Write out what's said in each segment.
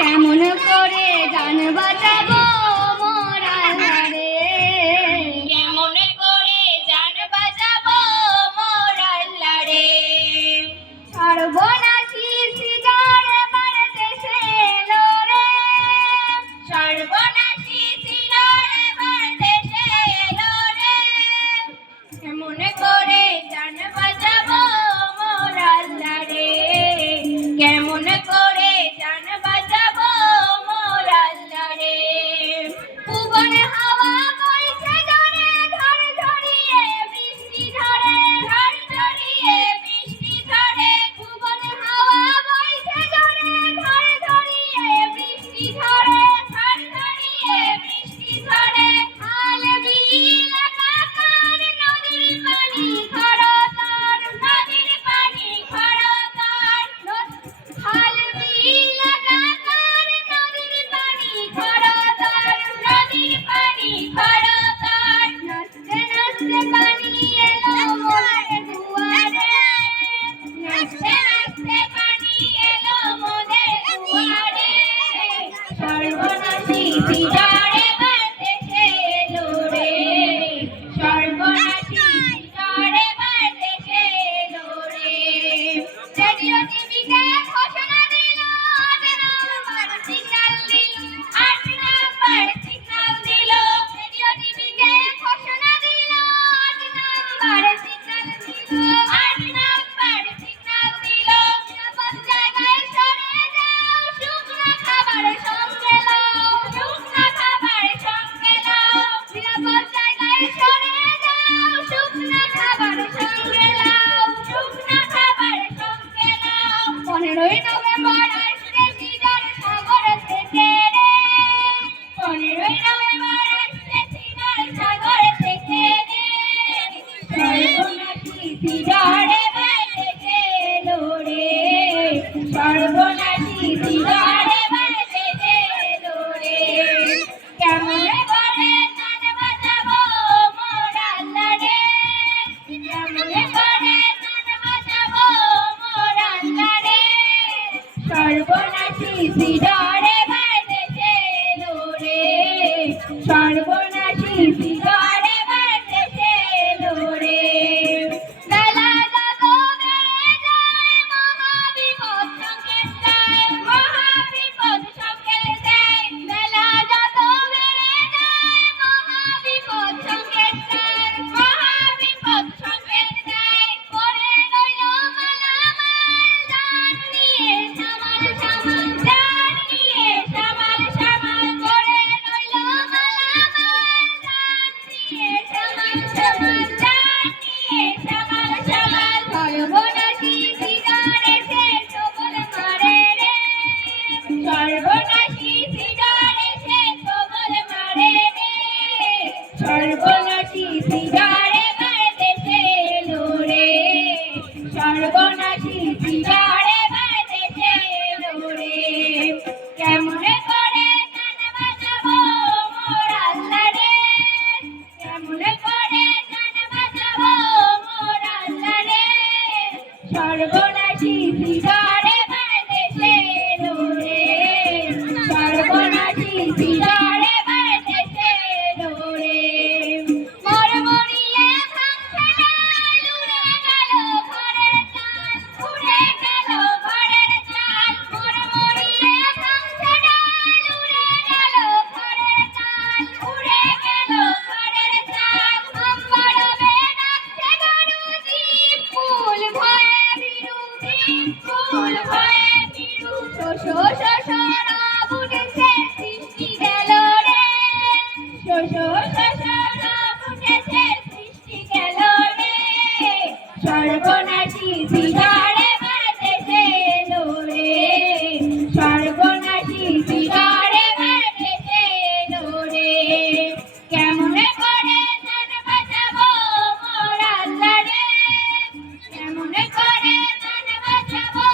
কেমন করে জান বাঁচাবো মোর আল্লাহ রে, কেমন করে জান বাঁচাবো মোর আল্লাহ রে। সর্বনাশী সিগার এবার দেশে এলো রে, সর্বনাশী সিগার এবার দেশে এলো রে। কেমন করে জান বাঁচাবো মোর আল্লাহ রে, কেমন করে জান বাঁচাবো মোর আল্লাহ রে। ভুবন হাওয়া বইছে ঝরে ঝড় ঝরিয়ে বৃষ্টি ঝরে, ঝড় ঝরিয়ে বৃষ্টি ঝরে, ভুবন হাওয়া বইছে ঝরে ঝড় ঝরিয়ে বৃষ্টি ঝরে, ঝড় ঝরিয়ে বৃষ্টি ঝরে। খাল বিল একাকার নদীর পানি খরতর, নদীর পানি খরতর, খাল বিল একাকার নদীর পানি খরতর, নদীর পানি খরতর। নাচতে নাচতে পানি এলো মোদের দুয়ারে, নাচতে নাচতে পানি এলো মোদের দুয়ারে। সর্বনাশী সিগার এবার দেশে এলো রে, সর্বনাশী সিগার এবার দেশে এলো রে। রেডিও টিভিতে ঘোষণা দিল, আজ নাম্বার সিগন্যাল দিল, 8 নাম্বার সিগন্যাল দিল। রেডিও টিভিতে ঘোষণা দিল, আজ নাম্বার সিগন্যাল দিল, 8 নাম্বার সিগন্যাল দিল। নিরাপদ জায়গায় সরে যাও, শুকনো খাবার সঙ্গে নাও, শুকনো খাবার সঙ্গে নাও, নিরাপদ জায়গায় সরে যাও, শুকনো খাবার সঙ্গে নাও। শুকনো খাবার সঙ্গে নাও। 15ই নভেম্বর আসছে সিগার সাগর থেকে রে, 15ই নভেম্বর আসছে সিগার সাগর থেকে রে। সর্বনাশী সিগার এবার দেশে এলো রে, সর্বনাশী সিগার এবার দেশে এলো রে। কেমন করে জান বাঁচাবো মোর আল্লাহ রে, কেমন করে জান বাঁচাবো মোর আল্লাহ রে। সর্বনাশী সিগার এবার দেশে এলো রে, সর্বনাশী সিগার এবার দেশে এলো রে। বেলা যত বেড়ে যায় মহাবিপদ সঙ্গে যায়, মহাবিপদ সঙ্গে যায়, বেলা যত বেড়ে যায় মহাবিপদ সঙ্গে যায়, মহাবিপদ সঙ্গে যায়। পরে রইল মালামাল, জান নিয়ে সামাল সামাল, জান নিয়ে সামাল সামাল, পরে রইল মালামাল, জান নিয়ে সামাল সামাল, জান নিয়ে সামাল সামাল। সর্বনাশী সিগার এসে সবল মারে রে, সর্বনাশী সিগার এসে কবল মারে রে, সর্বনাশী সিগার এবার দেশে এলো রে, সর্বনাশী সিগার এবার দেশে এলো রে। কেমন করে জান বাঁচাবো মোর আল্লাহ রে, কেমন করে জান বাঁচাবো মোর আল্লাহ রে। সর্বনাশী সিগার এবার দেশে এলো রে, সর্বনাশী সিগার এবার দেশে এলো রে। মরমরিয়ে ভাঙছে ডাল, উড়ে গেল ঘরের চাল, উড়ে গেল ঘরের চাল, মরমরিয়ে ভাঙছে ডাল, উড়ে গেল ঘরের চাল, উড়ে গেল ঘরের চাল। আম্বারবে ডাকছে গরুজি, ফুল ভয়ে বিরুজি, ফুল ভয়ে বিরু, শোষো শোষো রব উঠেছে সৃষ্টি গেল রে, শোষো শোষো রব উঠেছে সৃষ্টি গেল রে। সর্বনাশী সিগার এবার দেশে এলো রে, সর্বনাশী সিগার এবার দেশে এলো রে। কেমন করে জান বাঁচাবো মোর আল্লাহ রে, কেমন করে জান বাঁচাবো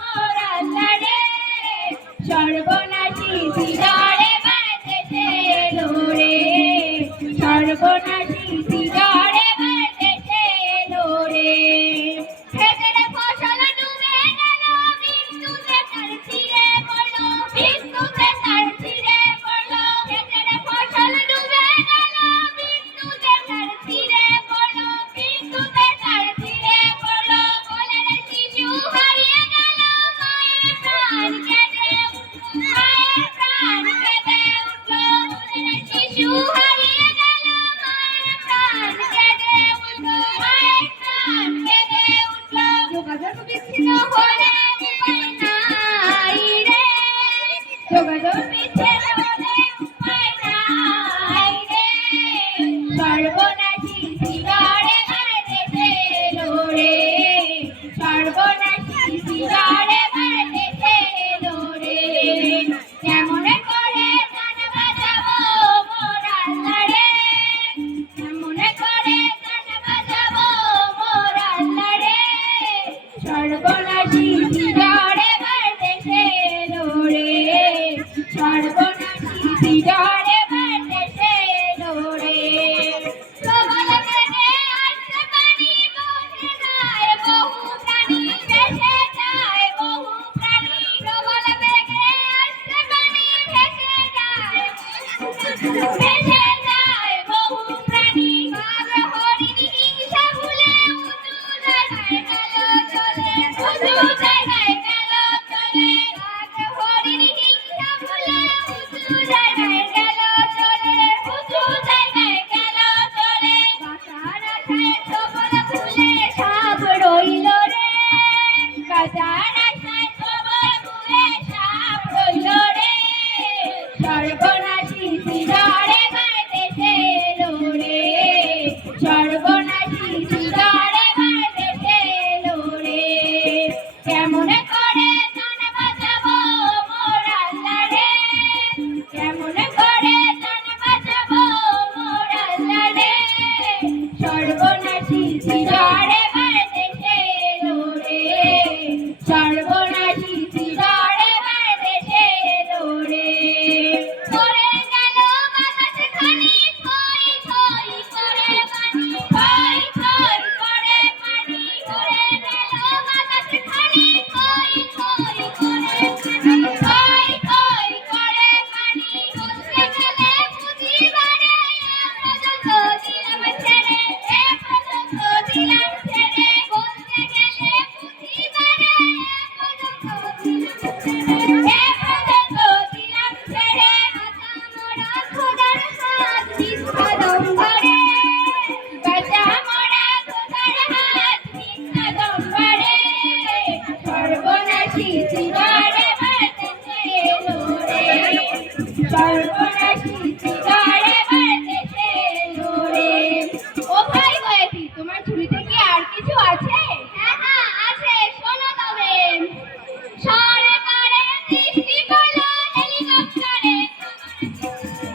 মোর আল্লাহ রে। সর্বনাশী সিগার এবার দেশে এলো রে, সর্বনাশী সিগার এবার দেশে এলো রে। খেতের ফসল ডুবে গেল, বিদ্যুৎ তার ছিঁড়ে পড়ল, বিদ্যুৎ প্রাণ কেঁদে উঠলো, মায়ের প্রাণ কেঁদে উঠলো, শিশু হারিয়ে গেল, মায়ের প্রাণ কেঁদে উঠলো, মায়ের প্রাণ কেঁদে উঠলো। যোগাযোগ বিচ্ছিন্ন হলে উপায় নাই রে, যোগাযোগ বিচ্ছিন্ন হলে উপায় নাই রে, সর্বনাশী শিকারে বাড়তেছে লোরে, সর্বনাশী শিকারে বাড়তেছে লোরে। কেমন করে গান বাজাবো মোর আল্লাহ রে, কেমন করে গান বাজাবো মোর আল্লাহ রে, সর্বনাশী শিকারে বাড়তেছে লোরে, সর্বনাশী শিকারে বাড়তেছে লোরে। প্রবল বেগে আসছে পানি, বসে যায় বহু প্রাণী, ভেসে যায় বহু প্রাণী, প্রবল বেগে আসছে পানি, ভেসে যায়, ভেসে যায় বহু প্রাণী। বাঘ হরিণ হিংসা ভুলে উঁচু জায়গায় গেল চলে, উঁচু জায়গায় গেল চলে, বাঘ হরিণ হিংসা ভুলে উঁচু জায়গায় গেল চলে, উঁচু জায়গায় গেল চলে। গাছার আশায় সবল ফুলে সাপ রইল রে, গাছার আশায় সবল ফুলে সাপ রইল রে, সর্বনাশী শিকারে বাড়তেছে লোরে, সর্বনাশী শিকারে বাড়তেছে লোরে। কেমন করে গান বাজাবো মোর আল্লাহ রে, কেমন করে গান বাজাবো মোর আল্লাহ রে, সর্বনাশী শিকারে বাড়তেছে লোরে, সর্বনাশী শিকারে বাড়তেছে লোরে। পড়ে গেল বাতাস খানি, থই থই করে পানি, থই থই করে পানি, পড়ে গেল বাতাস খানি, থই থই করে পানি, থই থই করে পানি। বলতে গেলে বুঝিবারে পর্যন্ত দিলাম ছেড়ে, এ পর্যন্ত দিলাম ছেড়ে, বলতে গেলে বুঝিবারে পর্যন্ত দিলাম ছেড়ে, এ পর্যন্ত দিলাম ছেড়ে। কাঁচা মোরা খোদার হাত মিথ্যা দম্বরে, সর্বনাশী শিকারে বাড়তেছে লোরে, সর্বনাশী শিকারে বাড়তেছে লোরে। ও ভাই বয়েছি, তোমার ঝুলিতে কি আর কিছু আছে? হ্যাঁ হ্যাঁ আছে, শোনো তবে। সরকারের দৃষ্টি পড়ল হেলিকপ্টারে,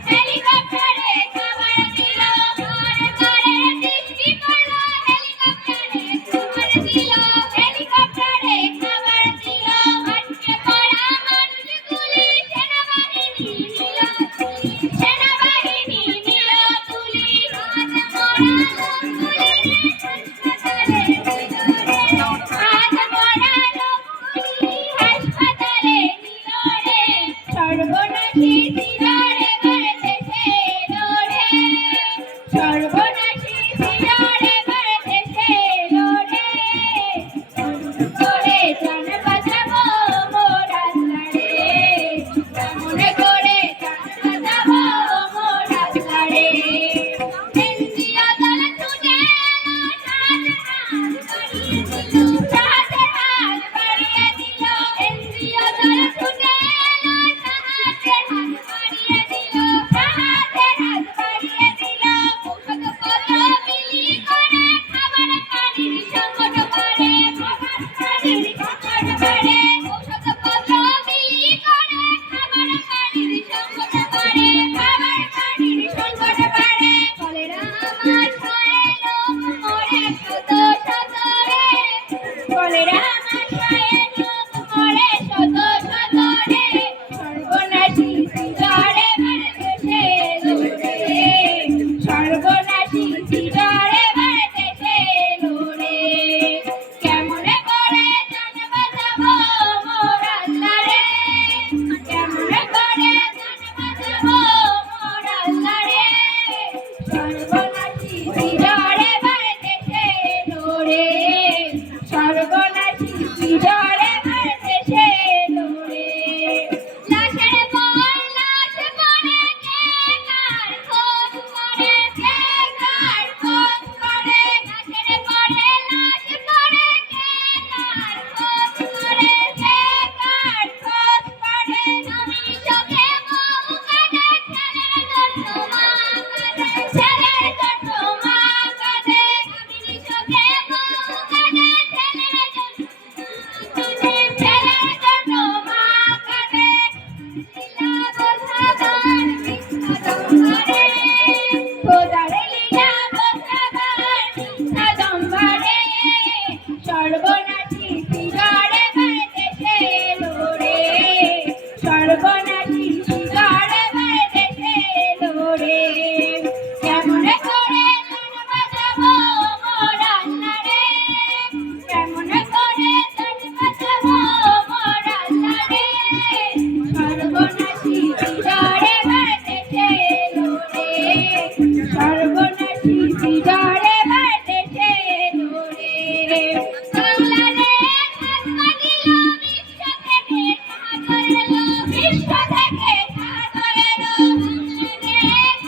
হেলিকপ্টারে খাবার দিল, সরকারের দৃষ্টি পড়ল হেলিকপ্টারে খাবার দিল, হেলিকপ্টারে খাবার দিল। আটকে পড়া মানুষগুলি সেনাবাহিনী নিল, সর্বনাশী ঝড়ে বাড়িতেছে লোরে কেমন করে গান বাজাবো মোর আল্লাহ রে কেমন করে গান বাজাবো মোর আল্লাহ রে সর্বনাশী ঝড়ে বাড়িতেছে লোরে সর্বনাশী ঝড়ে বাড়িতেছে লোরে বাংলা রে আত্মা দিল বিশ্ব থেকে সাগর এলো বিশ্ব থেকে সাগর এলো রে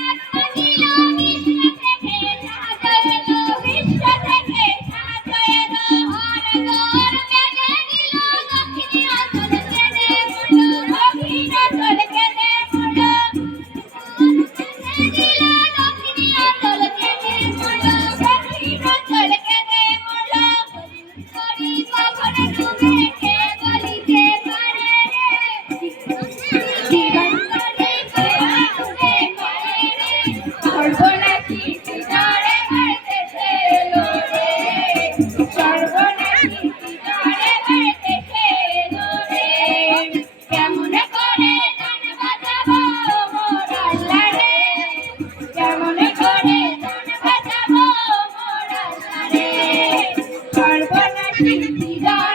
আত্মা দিল বিশ্ব থেকে সাগর এলো বিশ্ব থেকে সাগর এলো আর দর মেঘে দিল দক্ষিণী অঞ্চল কেঁদে মরল দক্ষিণ অঞ্চল কেঁদে মরল দিল দক্ষিণী অঞ্চল কেঁদে মরল দক্ষিণ অঞ্চল কেঁদে মরল করি কখন ডুবে কে বলিতে পারে রে জীবন করে কে ডুবে পারে রে সর্বনাশী ঝড়ে বাড়িতেছে লোরে সর্বনাশী ঝড়ে বাড়িতেছে লোরে কেমন করে গান বাজাবো মোর আল্লাহ রে কেমন করে গান বাজাবো মোর আল্লাহ রে সর্বনাশী ঝড়ে